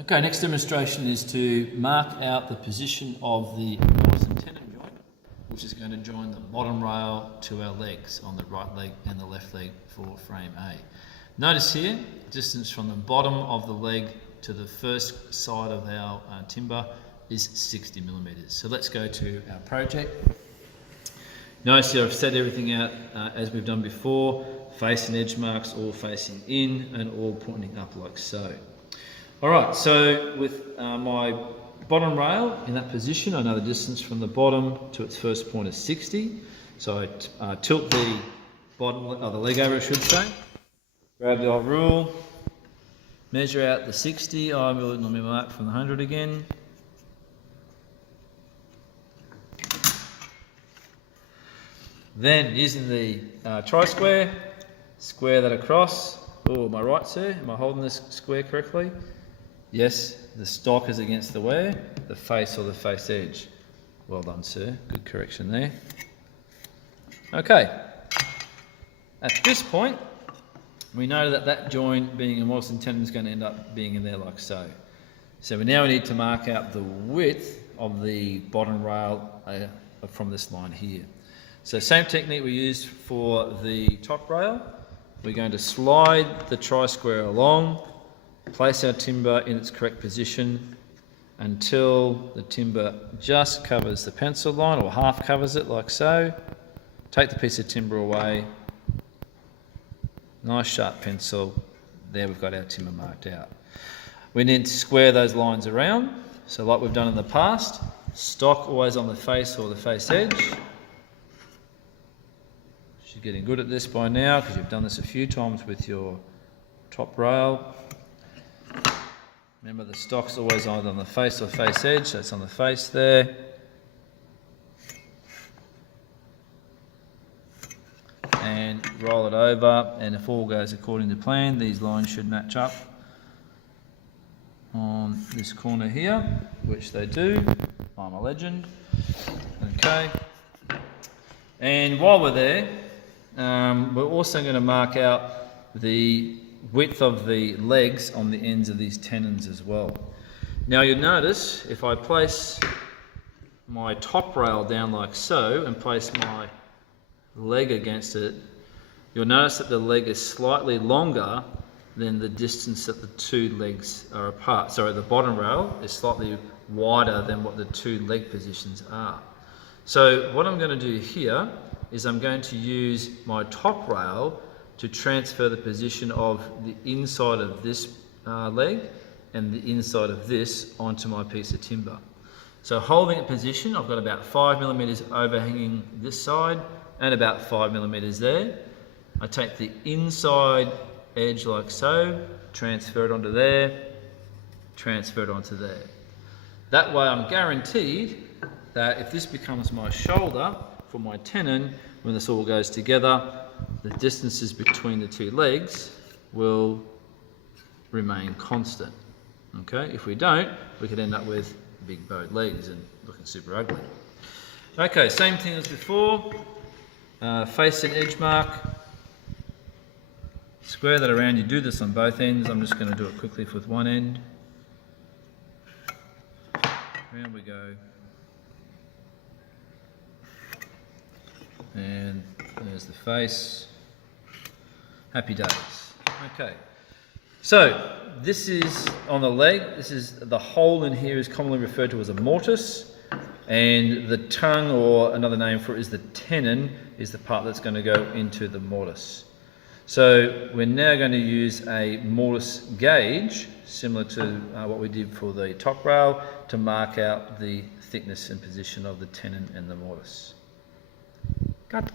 Okay, next demonstration is to mark out the position of the Mortise and Tenon joint, which is going to join the bottom rail to our legs on the right leg and the left leg for frame A. Notice here, distance from the bottom of the leg to the first side of our timber is 60 millimeters. So let's go to our project. Notice here I've set everything out as we've done before, face and edge marks all facing in and all pointing up like so. Alright, so with my bottom rail in that position, I know the distance from the bottom to its first point is 60. So I tilt the bottom of the leg over, I should say. Grab the old rule, measure out the 60. I will normally mark from the 100 again. Then using the tri-square, square that across. Oh, am I right, sir? Am I holding this square correctly? Yes, the stock is against the where? The face or the face edge. Well done, sir. Good correction there. Okay. At this point, we know that that joint, being a Mortise and Tenon, is going to end up being in there like so. So we now need to mark out the width of the bottom rail from this line here. So same technique we used for the top rail. We're going to slide the tri-square along, place our timber in its correct position until the timber just covers the pencil line or half covers it like so. Take the piece of timber away. Nice sharp pencil. There we've got our timber marked out. We need to square those lines around. So like we've done in the past, stock always on the face or the face edge. You're getting good at this by now because you've done this a few times with your top rail. Remember, the stock's always either on the face or face edge, so it's on the face there. And roll it over, and if all goes according to plan, these lines should match up on this corner here, which they do. I'm a legend. Okay. And while we're there, we're also going to mark out the width of the legs on the ends of these tenons as well. Now you'll notice if I place my top rail down like so and place my leg against it, you'll notice that the leg is slightly longer than the distance that the two legs are apart. Sorry, the bottom rail is slightly wider than what the two leg positions are. So what I'm going to do here is I'm going to use my top rail to transfer the position of the inside of this leg and the inside of this onto my piece of timber. So holding it position, I've got about 5 millimeters overhanging this side and about 5 millimeters there. I take the inside edge like so, transfer it onto there, transfer it onto there. That way I'm guaranteed that if this becomes my shoulder for my tenon, when this all goes together, the distances between the two legs will remain constant. Okay, if we don't, we could end up with big bowed legs and looking super ugly. Okay, same thing as before. Face and edge mark. Square that around. You do this on both ends. I'm just going to do it quickly with one end. Around we go. And there's the face. Happy days. Okay. So this is on the leg. This is the hole in here is commonly referred to as a mortise, and the tongue, or another name for it, is the tenon, is the part that's going to go into the mortise. So we're now going to use a mortise gauge, similar to what we did for the top rail, to mark out the thickness and position of the tenon and the mortise. Cut.